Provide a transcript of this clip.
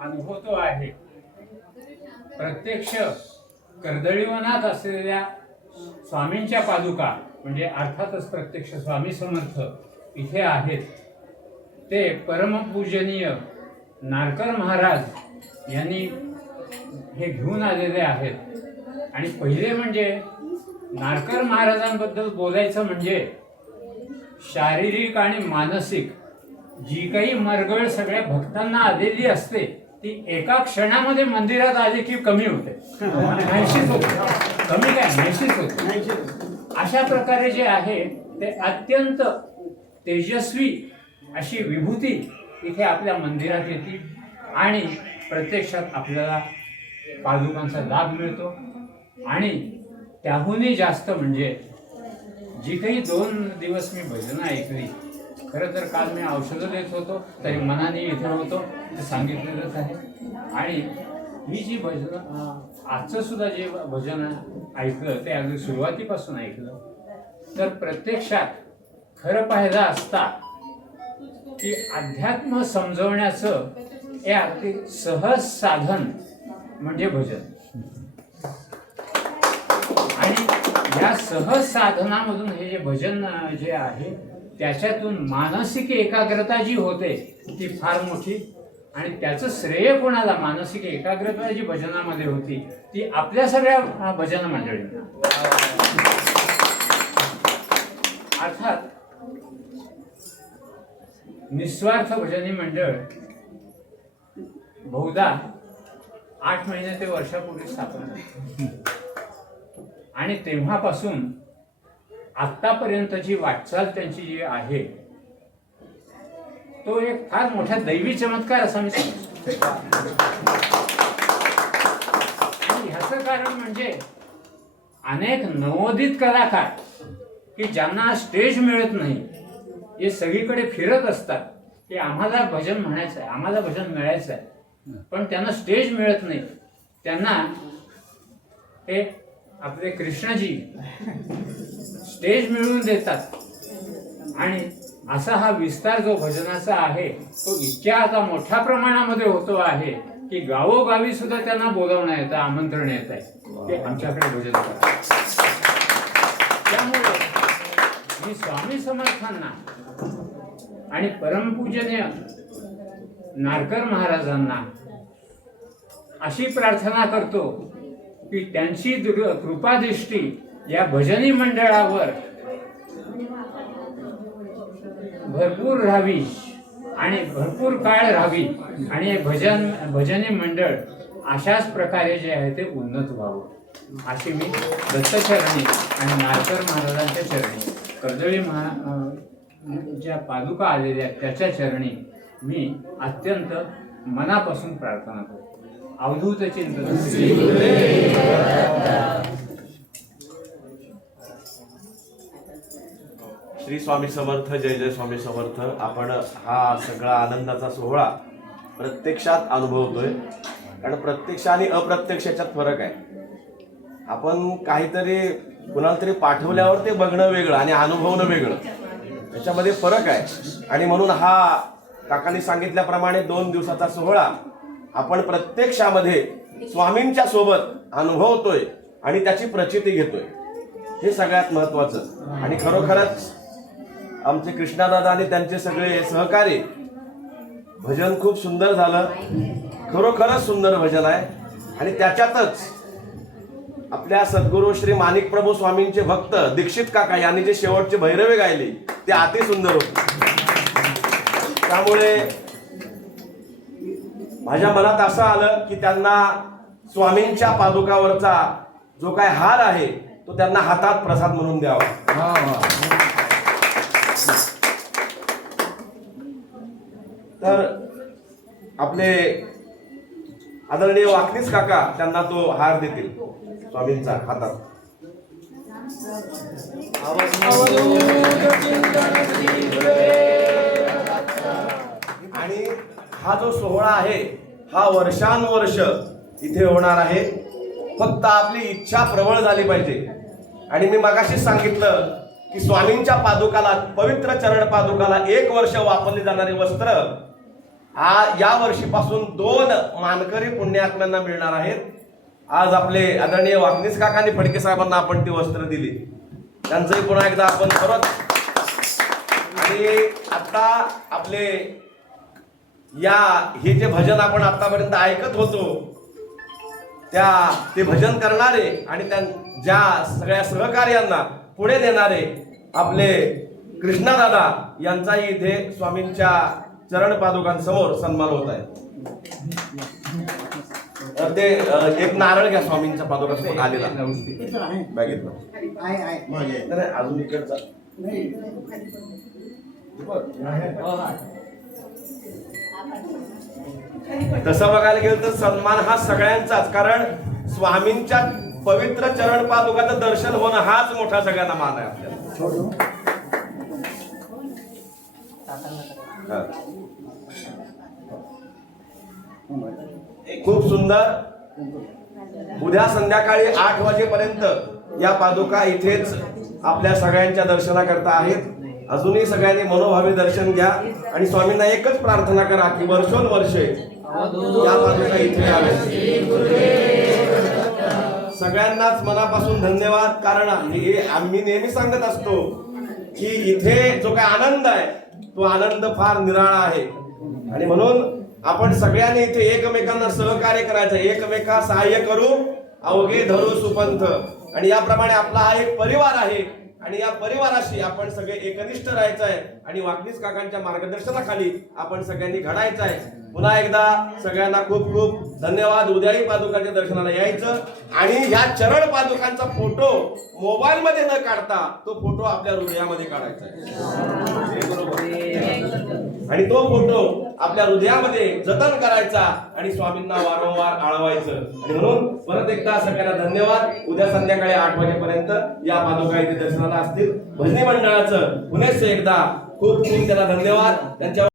अनुभवतो आहे. प्रत्यक्ष कर्दळीवनात असलेल्या स्वामींच्या पादुका म्हणजे अर्थातच प्रत्यक्ष स्वामी समर्थ इथे आहेत. ते परमपूजनीय नारकर महाराज यांनी हे घेऊन आलेले आहेत. आणि पहिले म्हणजे नारकर महाराजांबद्दल बोलायचं म्हणजे शारीरिक आणि मानसिक जी काही मरगळ सगळ्या भक्तांना आलेली असते ती एका क्षणामध्ये मंदिरात आली की कमी होते, नाहीशीच होते. कमी काय, नाहीशीच होते. अशा प्रकारे जे आहे ते अत्यंत तेजस्वी अशी विभूती इथे आपल्या मंदिरात येते आणि प्रत्यक्षात आपल्याला पादुकांचा लाभ मिळतो. आणि त्याहूनही जास्त म्हणजे जी काही 2 दिवस मी भजनं ऐकली, खरं तर काल मी औषधं देत होतो तरी मनाने इथे होतो, ते सांगितलेलंच आहे. आणि ही जी भजनं आजचं सुद्धा जे भजन ऐकलं ते अगदी सुरुवातीपासून ऐकलं तर प्रत्यक्षात खरं पाहिलं असता की अध्यात्म समजवण्याचं हे अगदी सहज साधन म्हणजे भजन. आणि या सहज साधनामधून हे जे भजन जे आहे त्याच्यातून मानसिक एकाग्रता जी होते ती फार मोठी. आणि त्याचं श्रेय कोणाला, मानसिक एकाग्रता जी भजनामध्ये होती ती आपल्या सगळ्या भजन मंडळींना. अर्थात निस्वार्थ भजनी मंडळ बहुधा 8 महिने ते वर्षापूर्वी स्थापन झाले. आणि तेव्हापासून आत्तापर्यंतची वाटचाल त्यांची जी आहे तो एक फार मोठा दैवी चमत्कार असा मी समजतो. आणि ह्याचं कारण म्हणजे अनेक नवोदित कलाकार की ज्यांना स्टेज मिळत नाही, हे सगळीकडे फिरत असतात की आम्हाला भजन म्हणायचं आहे, आम्हाला भजन मिळायचं आहे, पण त्यांना स्टेज मिळत नाही. त्यांना हे आपले कृष्णाजी स्टेज मिळवून देतात. आणि असा हा विस्तार जो भजनाचा आहे तो इतक्या आता मोठ्या प्रमाणामध्ये होतो आहे की गावोगावी सुद्धा त्यांना बोलावणं येतं, आमंत्रण येत आहे की आमच्याकडे भजन करा. त्यामुळे मी स्वामी समर्थांना आणि परमपूजनीय नारकर महाराजांना अशी प्रार्थना करतो की त्यांची कृपादृष्टी या भजनी मंडळावर भरपूर राहावी आणि भरपूर काळ राहावी. आणि भजनी मंडळ अशाच प्रकारे जे आहे ते उन्नत व्हावं अशी मी दत्तचरणी आणि नारकर महाराजांच्या चरणी, कर्दळी ज्या पादुका आलेल्या त्याच्या चरणी मी अत्यंत मनापासून प्रार्थना करतो. अवधूत चिंतन. श्री स्वामी समर्थ. जय जय स्वामी समर्थ. आपण हा सगळा आनंदाचा सोहळा प्रत्यक्षात अनुभवतोय, कारण प्रत्यक्ष आणि अप्रत्यक्ष याच्यात फरक आहे. आपण काहीतरी कुणाला तरी पाठवल्यावर ते बघणं वेगळं आणि अनुभवणं वेगळं, याच्यामध्ये फरक आहे. आणि म्हणून हा काकांनी सांगितल्याप्रमाणे 2 दिवसाचा सोहळा आपण प्रत्यक्षामध्ये स्वामींच्या सोबत अनुभवतोय आणि त्याची प्रचिती घेतोय, हे सगळ्यात महत्वाचं. आणि खरोखरच आमचे कृष्णादादा आणि त्यांचे सगळे सहकारी भजन खूप सुंदर झालं. खरोखरच सुंदर भजन आहे. आणि त्याच्यातच आपल्या सद्गुरू श्री माणिक प्रभू स्वामींचे भक्त दीक्षित काका यांनी जे शेवटचे भैरवे गायले ते अति सुंदर होते. त्यामुळे माझ्या मनात असं आलं की त्यांना स्वामींच्या पादुकावरचा जो काय हार आहे तो त्यांना हातात प्रसाद म्हणून द्यावा. तर आपले आदरणीय वाकनीस काका त्यांना तो हार देतील स्वामींचा हातात. आणि हा जो सोहळा आहे हा वर्षानुवर्ष इथे होणार आहे. फक्त आपली इच्छा प्रबळ झाली पाहिजे. आणि मी मगाशीच सांगितलं की स्वामींच्या पादुकाला, पवित्र चरण पादुकाला 1 वर्ष वापरली जाणारी वस्त्र या वर्षीपासून 2 मानकरी पुण्यात्म्यांना मिळणार आहेत. आज आपले आदरणीय वाकनीस काकांनी फडके साहेबांना आपण ती वस्त्र दिली, त्यांचंही पुन्हा एकदा आपण परत. आणि आता आपले हे जे भजन आपण आतापर्यंत ऐकत होतो ते भजन करणारे आणि ज्या सगळ्या सहकार्यांना पुढे देणारे आपले कृष्णादादा यांचाही इथे स्वामींच्या चरण पादुकांसमोर सन्मान होत आहे. ते एक नारळ घ्या स्वामींच्या पादुकांसमोर आलेला बघितलं अजून इकडचा. तसं बघायला गेलं तर सन्मान हा सगळ्यांचाच, कारण स्वामींच्या पवित्र चरण पादुकाचं दर्शन होणं हाच मोठा सगळ्यांना मान आहे आपल्याला. खूप सुंदर. उद्या संध्याकाळी 8 वाजेपर्यंत या पादुका इथेच आपल्या सगळ्यांच्या दर्शनाकरता आहेत. अजूनही सगळ्यांनी मनोभावे दर्शन घ्या आणि स्वामींना एकच प्रार्थना करा की वर्षोनवर्षे या पादुका इथे याव्यात. सगळ्यांनाच मनापासून धन्यवाद, कारण आम्ही नेहमी सांगत असतो की इथे जो काय आनंद आहे तो आनंद फार निराळा आहे. आणि म्हणून आपण सगळ्यांनी इथे एकमेकांना सहकार्य करायचं, एकमेका सहाय्य करू अवघे धरू सुपंथ. आणि याप्रमाणे आपला हा एक परिवार आहे आणि या परिवाराशी आपण सगळे एकनिष्ठ राहायचं आहे आणि वाकनीस काकांच्या मार्गदर्शनाखाली आपण सगळ्यांनी घडायचं आहे. पुन्हा एकदा सगळ्यांना खूप खूप धन्यवाद. उद्याही पादुकांच्या दर्शनाला यायचं आणि ह्या चरण पादुकांचा फोटो मोबाईल मध्ये न काढता तो फोटो आपल्या हृदयामध्ये काढायचा आहे. आणि तो फोटो आपल्या हृदयामध्ये जतन करायचा आणि स्वामींना वारंवार आळवायचं. आणि म्हणून परत एकदा सगळ्यांना धन्यवाद. उद्या संध्याकाळी 8 वाजेपर्यंत या पादुका इथे दर्शनाला असतील. भजनी मंडळाचं पुन्हा एकदा खूप खूप त्याला धन्यवाद. त्यांच्या